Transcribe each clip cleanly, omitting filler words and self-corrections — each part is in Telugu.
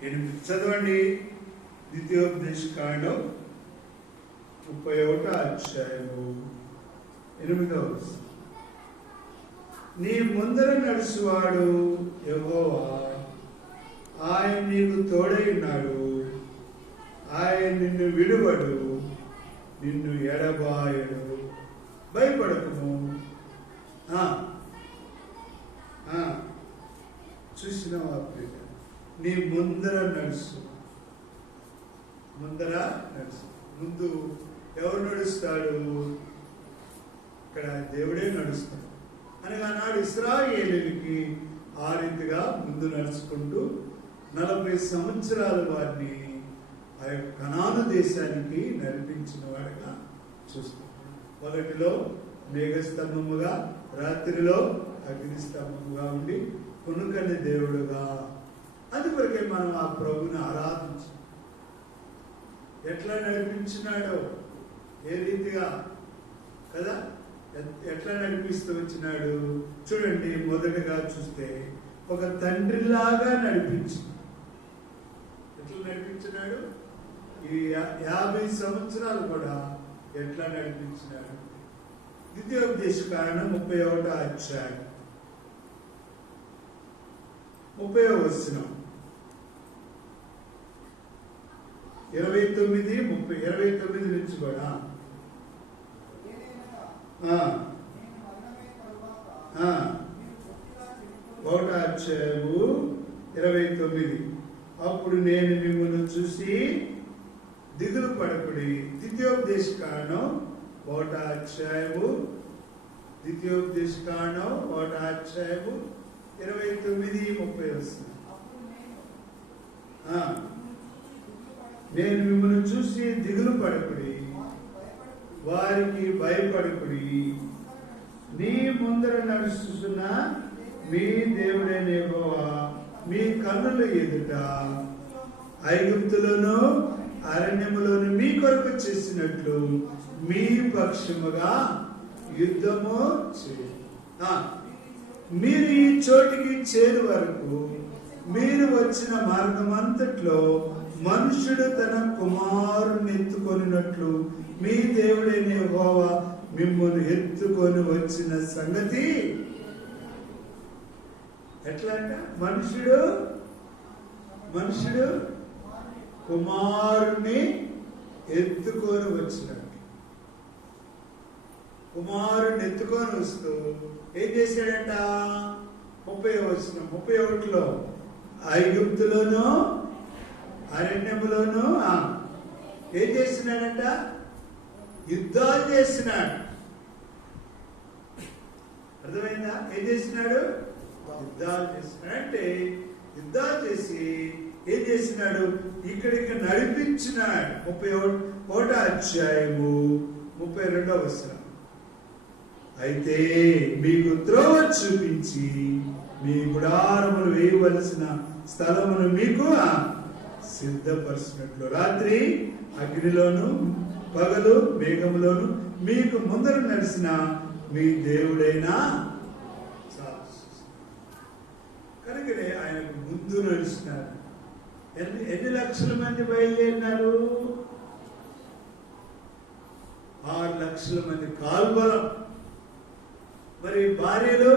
చదవండి. ద్వితీయోపదేశకాండం 31వ అధ్యాయము 8వ వచనం. నీ ముందర నడుచువాడు యెహోవా, ఆయన నీకు తోడై ఉన్నాడు, ఆయన నిన్ను విడువడు, నిన్ను ఎడబాయడు, భయపడకుము. చూసినావా ప్రియ? నీ ముందర నడుచు. ముందు ఎవరు నడుస్తాడు? ఇక్కడ దేవుడే నడుస్తాడు. అనగా నాడు ఇశ్రాయేలీయులకి ఆ రీతిగా ముందు నడుచుకుంటూ 40 సంవత్సరాలు వారిని ఆ యొక్క కనాను దేశానికి నడిపించిన వాడుగా చూస్తాం. మొదటిలో మేఘస్తంభముగా, రాత్రిలో అగ్నిస్తంభముగా ఉండి కొనుకని దేవుడుగా. అందుకొరకే మనం ఆ ప్రభుని ఆరాధించాం. ఎట్లా నడిపించినాడో, ఏ రీతిగా కదా, ఎట్లా నడిపిస్తూ వచ్చినాడు చూడండి. మొదటగా చూస్తే ఒక తండ్రిలాగా నడిపించింది. ఎట్లా నడిపించినాడు? ఈ 50 సంవత్సరాలు కూడా ఎట్లా నడిపించినాడు? ద్వితీయోపదేశకాండం 31వ అధ్యాయం 30వ వచనం, 29 నుంచి కూడా 1వ అధ్యాయము 29. అప్పుడు నేను మిమ్మల్ని చూసి దిగులు పడకుడి. ద్వితీయోపదేశకాండం 1వ అధ్యాయము 1వ అధ్యాయము 29-30 వస్తుంది. నేను మిమ్మల్ని చూసి దిగులు పడకుడి, వారికి భయపడకుడి. నీ ముందర నడుస్తున్న మీ దేవుడైన యెహోవా మీ కన్నుల ఎదుట ఐగుప్తులోను అరణ్యములోను మీ కొరకు చేసినట్లు మీ పక్షముగా యుద్ధము చేయండి. మీరు ఈ చోటికి చేరు వరకు మీరు వచ్చిన మార్గం అంతట్లో మనుషుడు తన కుమారుని ఎత్తుకొనినట్లు మీ దేవుడైన యెహోవా మిమ్మల్ని ఎత్తుకొని వచ్చిన సంగతి ఎట్లా అంట? మనుషుడు కుమారుని ఎత్తుకొని వచ్చినట్టు. కుమారుని ఎత్తుకొని వస్తూ ఏం చేశాడంట? 30వ వచనం, 31లో ఐగుప్తులోను అరణ్యములోను ఏం చేస్తున్నాడంట? యుద్ధాలు చేస్తున్నాడు. అర్థమైందా? ఏం చేస్తున్నాడు? యుద్ధాలు చేస్తున్నాడు. అంటే యుద్ధాలు చేసి ఏం చేస్తున్నాడు? ఇక్కడికి నడిపించినాడు. 31వ అధ్యాయము 32వ వచనం. అయితే మీకు త్రోవ చూపించి మీ గుడారములు వేయవలసిన స్థలమును మీకు సిద్ధపరిచినట్లు రాత్రి అగ్నిలోను పగలు మేఘములోను మీకు ముందర నడిచిన మీ దేవుడైనా కనుకనే ఆయనకు ముందు నడిచినారు. ఎన్ని లక్షల మంది బయలుదేరినారు? 6 లక్షల మంది కాల్బలం. మరి భార్యలు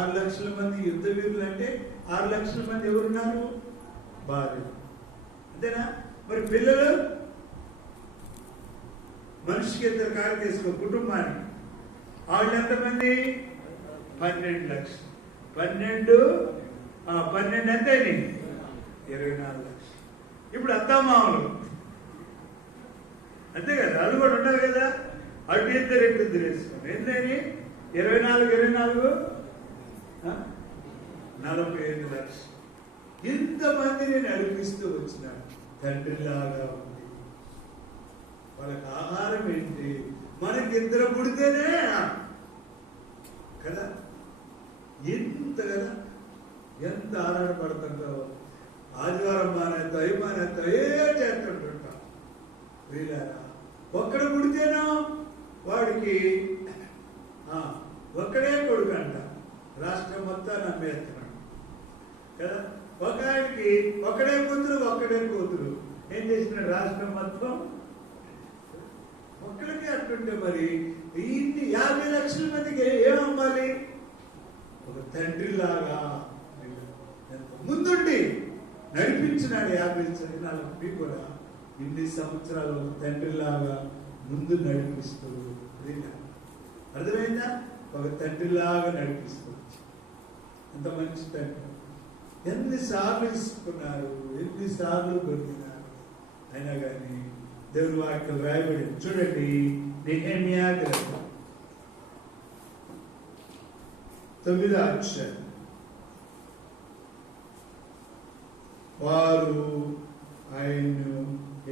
6 లక్షల మంది యుద్ధ వీరులు అంటే 6 లక్షల మంది ఎవరున్నారు? భార్యలు. అంతేనా? మరి పిల్లలు మనిషికి 2 కాళ్ళు తీసుకో కుటుంబానికి. వాళ్ళు ఎంతమంది? 12 లక్షలు. 12 ఎంత? 24 లక్షలు. ఇప్పుడు అత్తామామలు అంతే కదా, వాళ్ళు కూడా ఉంటారు కదా. అటు ఇద్దరు వేసుకోండి. ఏంటని 24 45 లక్షలు. ఇంతమందిని నడిపిస్తూ వచ్చినాడు. తండ్రిలాగా ఉంది. వాళ్ళకి ఆహారం ఏంటి? మనకి 2 పుడితేనే కదా, ఎంత కదా, ఎంత ఆరాటపడుతుంటో. ఆదివారం మానేస్తా, అవి మానేస్తా, ఏ చేస్తుంటుంటాం. వీళ్ళారా ఒక్కడ పుడితేనో వాడికి ఒక్కడే కొడుకు అంట. రాష్ట్రం మొత్తం నమ్మేస్తున్నాడు కదా. ఒక ఆయనకి ఒకడే కూతురు ఏం చేసినాడు? రాష్ట్రం మొత్తం ఒక్కడికి అంటుంటే మరి ఇన్ని 50 లక్షల మందికి ఏమవ్వాలి? ఒక తండ్రిలాగా ముందుండి నడిపించినాడు 50 మంది కూడా. ఇన్ని సంవత్సరాలు ఒక తండ్రిలాగా ముందు నడిపిస్తూ, అర్థమైందా? ఒక తండ్రిలాగా నడిపిస్తూ, అంత మంచి తండ్రి. ఎన్నిసార్లు ఇసుకున్నారు, ఎన్నిసార్లు దొరికినారు, అయినా కానీ దేవుని వాక్యం రాయబడింది. చూడండి, నెహెమ్యా గ్రంథం 9వ అధ్యాయం. వారు ఆయన్ను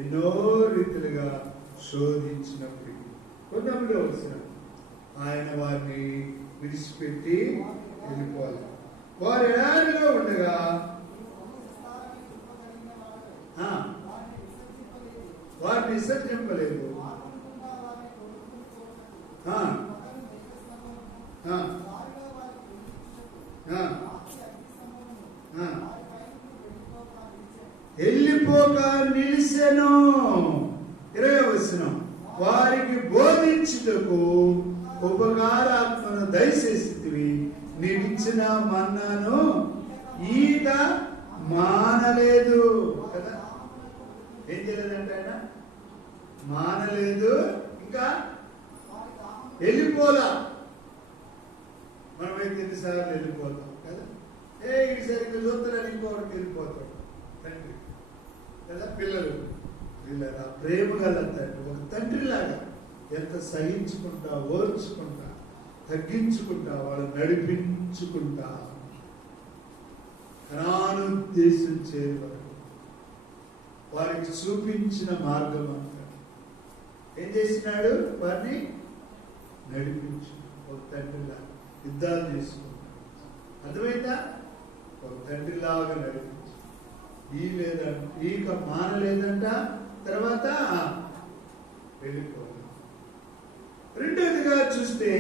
ఎన్నో రీతిలుగా శోధించినప్పటికీ 19వ వచనం, ఆయన వారిని విడిచిపెట్టి వెళ్ళిపోవాలి. వారు ఎడారిలో ఉండగా వారిని విసర్జింపలేదు. వెళ్ళిపోక నిలిసెను. 20వ వచనం, వారికి బోధించుటకు ఉపకారాత్మను దయచేసితివి, నీవిచ్చిన మన్నాను ఈక మానలేదు కదా. ఏం చేయలేదంటే ఆయన మానలేదు, ఇంకా వెళ్ళిపోలా. మనమైతే ఎన్నిసార్లు వెళ్ళిపోతాం కదా. ఇది సరిగ్గా చూస్తారని ఇంకొకరికి వెళ్ళిపోతాం తండ్రి కదా. పిల్లలు వీళ్ళ ప్రేమ గల తండ్రి, ఒక తండ్రిలాగా ఎంత సహించుకుంటా, ఓర్చుకుంటా, తగ్గించుకుంటా, వాళ్ళు నడిపించుకుంటా కనానుద్దేశం చేయవరకు వారికి చూపించిన మార్గం అంతా ఏం చేసినాడు? వారిని నడిపించు. ఒక తండ్రిలా యుద్ధాలు చేసుకుంటాడు, అర్థమైందా? ఒక తండ్రిలాగా నడిపించు. ఈక మానలేదంట, తర్వాత వెళ్ళిపోవాలి. రెండవదిగా చూస్తే,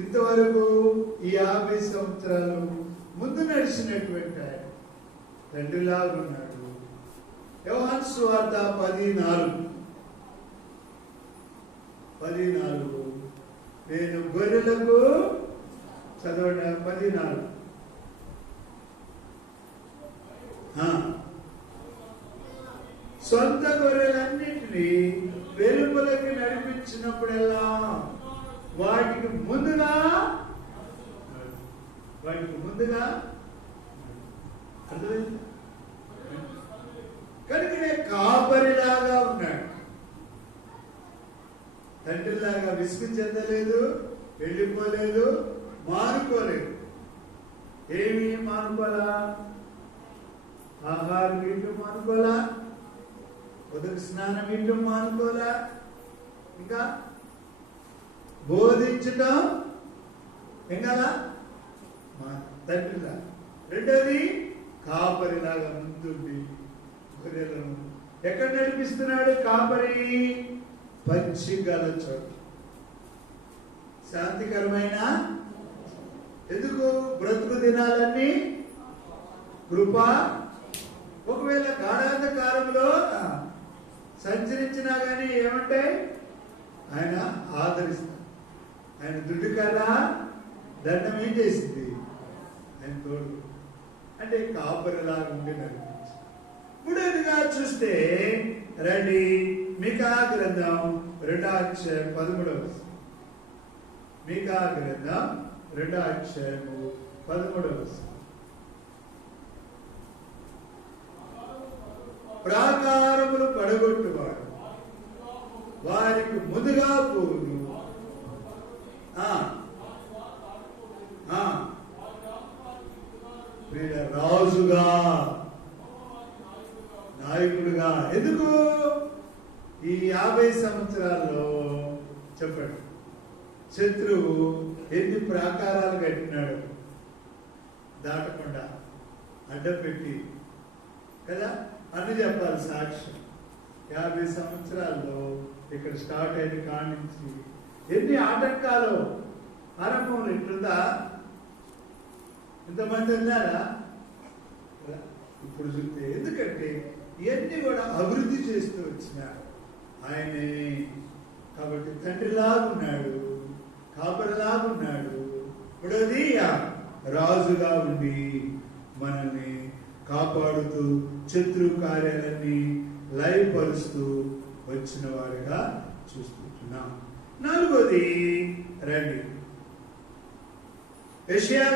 ఇంతవరకు ఈ 50 సంవత్సరాలు ముందు నడిచినటువంటి ఆయన తండ్రిలాగా ఉన్నాడు. యోహాను సువార్త 14 నేను గొర్రెలకు, చదవండి 14, సొంత గొర్రెలన్నింటినీ వెలుపలకి నడిపించినప్పుడెల్లా వాటికి ముందుగా అర్థమైంది. కనుకనే కాపరిలాగా ఉన్నాడు. తండ్రిలాగా విసుగు చెందలేదు, వెళ్ళిపోలేదు, మానుకోలేదు. ఏమి మానుకోలా? ఆహారం ఇవ్వటం మానుకోలా, ఉదక స్నానం ఇవ్వటం మానుకోలా, ఇంకా బోధించటం ఎంగలా తండ్రిలా. రెండోది కాపరిలాగా ముందుండి గొర్రెలను ఎక్కడ నడిపిస్తున్నాడు? కాపరి పచ్చిగల చోటు, శాంతికరమైన, ఎందుకు? బ్రతుకు దినాలన్నీ కృప. ఒకవేళ గాఢాంధకారంలో సంచరించినా కానీ ఏమంటాయి? ఆయన ఆదరిస్తాడు. ఆయన దుడ్డు కదా దండం ఏం చేసింది? ఆయన తోడు. అంటే కాపరిలాగా ఉండి నడిపించి. మూడవదిగా చూస్తే రండి, మీకా గ్రంథం 2వ అధ్యాయం 13. మీకా గ్రంథం 2వ అధ్యాయము 13. ప్రాకారములు పడగొట్టువాడు వారికి ముందుగా పోవును, రాజుగా, నాయకుడుగా. ఎందుకు? ఈ 50 సంవత్సరాల్లో చెప్పండి, శత్రువు ఎన్ని ప్రాకారాలు కట్టినాడు దాటకుండా, అడ్డం పెట్టి కదా. అన్ని చెప్పాలి సాక్ష్యం. 50 సంవత్సరాల్లో ఇక్కడ స్టార్ట్ అయిన కానించి ఎన్ని ఆటంకాలు. ఆరంభంలో ఇట్లుందా? ఇంతమంది ఉన్నారా? ఇప్పుడు చూస్తే, ఎందుకంటే ఇవన్నీ కూడా అభివృద్ధి చేస్తూ వచ్చినారు ఆయనే. కాబట్టి తండ్రిలాగున్నాడు, కాపరిలాగున్నాడు. ఇప్పుడది రాజుగా ఉండి మనల్ని కాపాడుతూ శత్రు కార్యాలన్నీ లయపరుస్తూ వచ్చిన వాడిగా చూస్తుంటున్నాం. 4వది రండి, యెషయా